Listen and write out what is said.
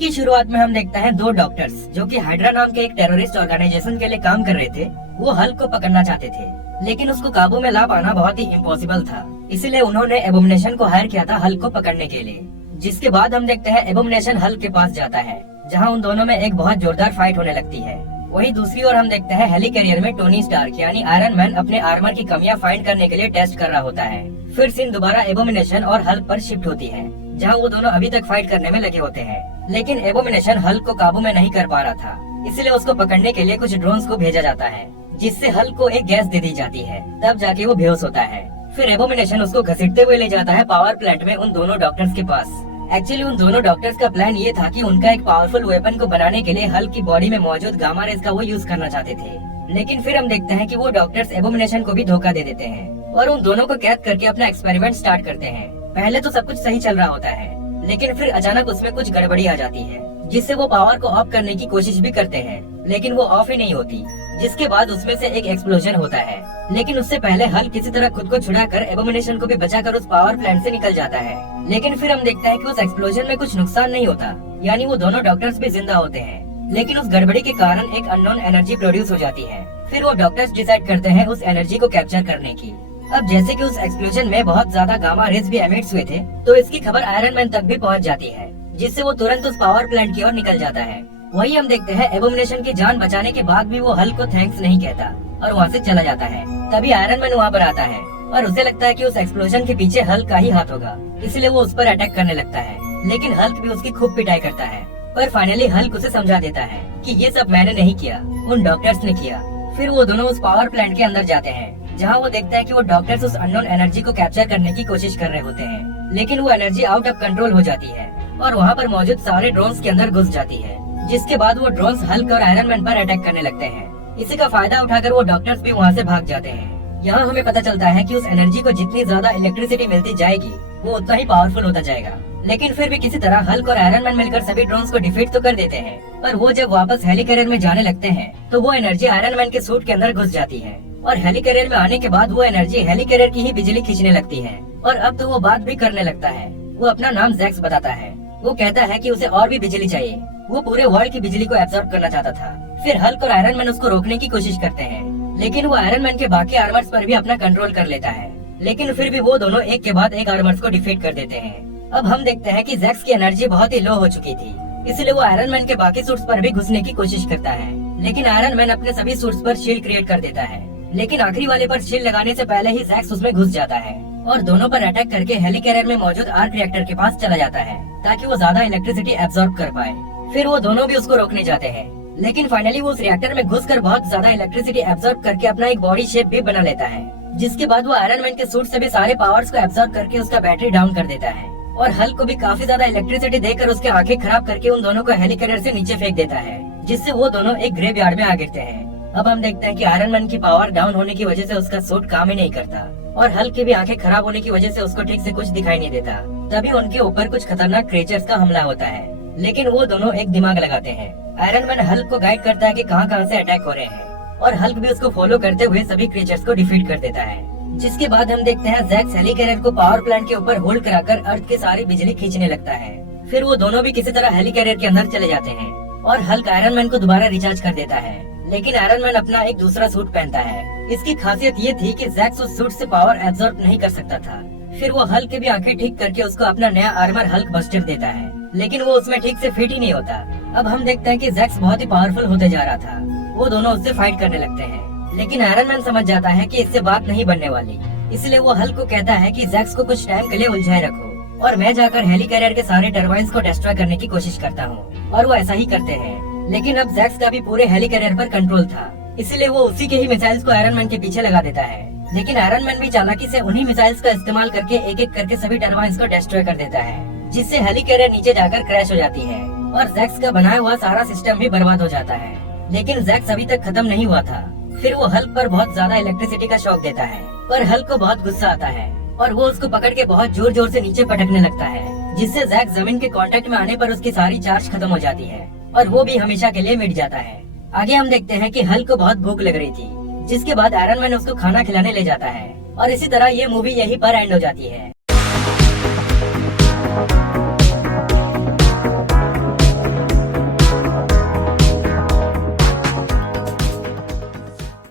की शुरुआत में हम देखते हैं दो डॉक्टर्स जो कि हाइड्रा नाम के एक टेररिस्ट ऑर्गेनाइजेशन के लिए काम कर रहे थे। वो हल्क को पकड़ना चाहते थे, लेकिन उसको काबू में ला पाना बहुत ही इम्पॉसिबल था। इसीलिए उन्होंने एबोमिनेशन को हायर किया था हल्क को पकड़ने के लिए। जिसके बाद हम देखते हैं एबोमिनेशन हल्क के पास जाता है, जहाँ उन दोनों में एक बहुत जोरदार फाइट होने लगती है। वहीं दूसरी ओर हम देखते हैं हेलिकैरियर में टोनी स्टार्क यानी आयरन मैन अपने आर्मर की कमियां फाइंड करने के लिए टेस्ट कर रहा होता है। फिर सीन दोबारा एबोमिनेशन और हल्क पर शिफ्ट होती है, जहां वो दोनों अभी तक फाइट करने में लगे होते हैं। लेकिन एबोमिनेशन हल्क को काबू में नहीं कर पा रहा था, इसलिए उसको पकड़ने के लिए कुछ ड्रोन्स को भेजा जाता है, जिससे हल्क को एक गैस दे दी जाती है। तब जाके वो बेहोश होता है। फिर एबोमिनेशन उसको घसीटते हुए ले जाता है पावर प्लांट में उन दोनों डॉक्टर्स के पास। एक्चुअली उन दोनों डॉक्टर्स का प्लान ये था कि उनका एक पावरफुल वेपन को बनाने के लिए हल्क की बॉडी में मौजूद गामा रेज का वो यूज करना चाहते थे। लेकिन फिर हम देखते हैं कि वो डॉक्टर्स एबोमिनेशन को भी धोखा दे देते हैं और उन दोनों को कैद करके अपना एक्सपेरिमेंट स्टार्ट करते हैं। पहले तो सब कुछ सही चल रहा होता है, लेकिन फिर अचानक उसमें कुछ गड़बड़ी आ जाती है, जिससे वो पावर को ऑफ करने की कोशिश भी करते हैं, लेकिन वो ऑफ ही नहीं होती। जिसके बाद उसमें से एक एक्सप्लोजन होता है, लेकिन उससे पहले हल्क किसी तरह खुद को छुड़ाकर एबोमिनेशन को भी बचाकर उस पावर प्लांट से निकल जाता है। लेकिन फिर हम देखते हैं कि उस एक्सप्लोजन में कुछ नुकसान नहीं होता, यानी वो दोनों डॉक्टर्स भी जिंदा होते हैं। लेकिन उस गड़बड़ी के कारण एक अननोन एनर्जी प्रोड्यूस हो जाती है। फिर वो डॉक्टर्स डिसाइड करते हैं उस एनर्जी को कैप्चर करने की। अब जैसे कि उस एक्सप्लोजन में बहुत ज्यादा गामा रेज भी एमिट्स हुए थे, तो इसकी खबर आयरन मैन तक भी पहुंच जाती है, जिससे वो तुरंत उस पावर प्लांट की ओर निकल जाता है। वही हम देखते हैं एबोमिनेशन की जान बचाने के बाद भी वो हल्क को थैंक्स नहीं कहता और वहाँ से चला जाता है। तभी आयरन मैन वहाँ पर आता है और उसे लगता है कि उस एक्सप्लोजन के पीछे हल्क का ही हाथ होगा, इसलिए वो उस पर अटैक करने लगता है। लेकिन हल्क भी उसकी खूब पिटाई करता है, पर फाइनली हल्क उसे समझा देता है कि ये सब मैंने नहीं किया, उन डॉक्टर्स ने किया। फिर वो दोनों उस पावर प्लांट के अंदर जाते हैं, जहाँ वो देखता है कि वो डॉक्टर्स उस अननोन एनर्जी को कैप्चर करने की कोशिश कर रहे होते हैं, लेकिन वो एनर्जी आउट ऑफ कंट्रोल हो जाती है और वहाँ पर मौजूद सारे ड्रोन्स के अंदर घुस जाती है। जिसके बाद वो ड्रोन्स हल्क और आयरन मैन पर अटैक करने लगते हैं। इसी का फायदा उठाकर वो डॉक्टर्स भी वहाँ से भाग जाते हैं। यहाँ हमें पता चलता है कि उस एनर्जी को जितनी ज्यादा इलेक्ट्रिसिटी मिलती जाएगी, वो उतना ही पावरफुल होता जाएगा। लेकिन फिर भी किसी तरह हल्क और आयरन मैन मिलकर सभी ड्रोन्स को डिफीट तो कर देते हैं, पर वो जब वापस हेलिकैरियर में जाने लगते हैं, तो वो एनर्जी आयरन मैन के सूट के अंदर घुस जाती है और हेलिकैरियर में आने के बाद वो एनर्जी हेलिकैरियर की ही बिजली खींचने लगती है। और अब तो वो बात भी करने लगता है। वो अपना नाम जैक्स बताता है। वो कहता है कि उसे और भी बिजली चाहिए। वो पूरे वर्ल्ड की बिजली को एब्सॉर्ब करना चाहता था। फिर हल्क और आयरन मैन उसको रोकने की कोशिश करते हैं, लेकिन वो आयरन मैन के बाकी आर्मर्स पर भी अपना कंट्रोल कर लेता है। लेकिन फिर भी वो दोनों एक के बाद एक आर्मर्स को डिफीट कर देते हैं। अब हम देखते हैं कि जैक्स की एनर्जी बहुत ही लो हो चुकी थी, इसलिए वो आयरन मैन के बाकी सूट्स पर भी घुसने की कोशिश करता है। लेकिन आयरन मैन अपने सभी सूट्स पर शील्ड क्रिएट कर देता है, लेकिन आखिरी वाले पर शील्ड लगाने से पहले ही जैक्स उसमें घुस जाता है और दोनों पर अटैक करके हेलिकैरियर में मौजूद आर्क रिएक्टर के पास चला जाता है, ताकि वो ज्यादा इलेक्ट्रिसिटी एब्सॉर्ब कर पाए। फिर वो दोनों भी उसको रोकने जाते हैं, लेकिन फाइनली वो उस रिएक्टर में घुसकर बहुत ज्यादा इलेक्ट्रिसिटी एब्सॉर्ब करके अपना एक बॉडी शेप भी बना लेता है। जिसके बाद वो आयरन मैन के सूट से भी सारे पावर्स को एब्सॉर्ब करके उसका बैटरी डाउन कर देता है और हल्क को भी काफी ज्यादा इलेक्ट्रिसिटी देकर उसके आंखें खराब करके उन दोनों को हेलिकैरियर से नीचे फेंक देता है, जिससे वो दोनों एक ग्रेवयार्ड में आ गिरते हैं। अब हम देखते हैं कि आयरन मैन की पावर डाउन होने की वजह से उसका सूट काम ही नहीं करता और हल्क की भी आंखें खराब होने की वजह से उसको ठीक से कुछ दिखाई नहीं देता। तभी उनके ऊपर कुछ खतरनाक क्रिएचर्स का हमला होता है, लेकिन वो दोनों एक दिमाग लगाते हैं। आयरन मैन हल्क को गाइड करता है कि कहां से अटैक हो रहे हैं और हल्क भी उसको फॉलो करते हुए सभी क्रिएचर्स को डिफीट कर देता है। जिसके बाद हम देखते हैं जैक्स हेलिकैरियर को पावर प्लांट के ऊपर होल्ड कराकर अर्थ की सारी बिजली खींचने लगता है। फिर वो दोनों भी किसी तरह हेलिकैरियर के अंदर चले जाते हैं और हल्क आयरन मैन को दोबारा रिचार्ज कर देता है। लेकिन आयरन मैन अपना एक दूसरा सूट पहनता है। इसकी खासियत ये थी कि जैक्स उस सूट से पावर एब्सॉर्ब नहीं कर सकता था। फिर वो हल्क की भी आंखें ठीक करके उसको अपना नया आर्मर हल्क बस्टर देता है, लेकिन वो उसमें ठीक से फिट ही नहीं होता। अब हम देखते हैं कि जैक्स बहुत ही पावरफुल होते जा रहा था। वो दोनों उससे फाइट करने लगते हैं, लेकिन आयरन मैन समझ जाता है कि इससे बात नहीं बनने वाली, इसलिए वो हल्क को कहता है कि जैक्स को कुछ टाइम के लिए उलझाए रखो और मैं जाकर हेलिकैरियर के सारे टरबाइन्स को डिस्ट्रॉय करने की कोशिश करता हूँ। और वो ऐसा ही करते हैं। लेकिन अब जैक्स का भी पूरे हेलिकैरियर पर कंट्रोल था, इसलिए वो उसी के ही मिसाइल्स को आयरन मैन के पीछे लगा देता है। लेकिन आयरन मैन भी चालाकी से उन्हीं मिसाइल्स का इस्तेमाल करके एक एक करके सभी टरबाइन्स को डिस्ट्रॉय कर देता है, जिससे हेलिकैरियर नीचे जाकर क्रैश हो जाती है और जैक्स का बनाया हुआ सारा सिस्टम भी बर्बाद हो जाता है। लेकिन जैक्स अभी तक खत्म नहीं हुआ था। फिर वो हल्क पर बहुत ज्यादा इलेक्ट्रिसिटी का शॉक देता है, पर हल्क को बहुत गुस्सा आता है और वो उसको पकड़ के बहुत जोर जोर से नीचे पटकने लगता है, जिससे जैक्स जमीन के कांटेक्ट में आने पर उसकी सारी चार्ज खत्म हो जाती है और वो भी हमेशा के लिए मिट जाता है। आगे हम देखते हैं कि हल्क को बहुत भूख लग रही थी, जिसके बाद आयरन मैन उसको खाना खिलाने ले जाता है और इसी तरह ये मूवी यहीं पर एंड हो जाती है।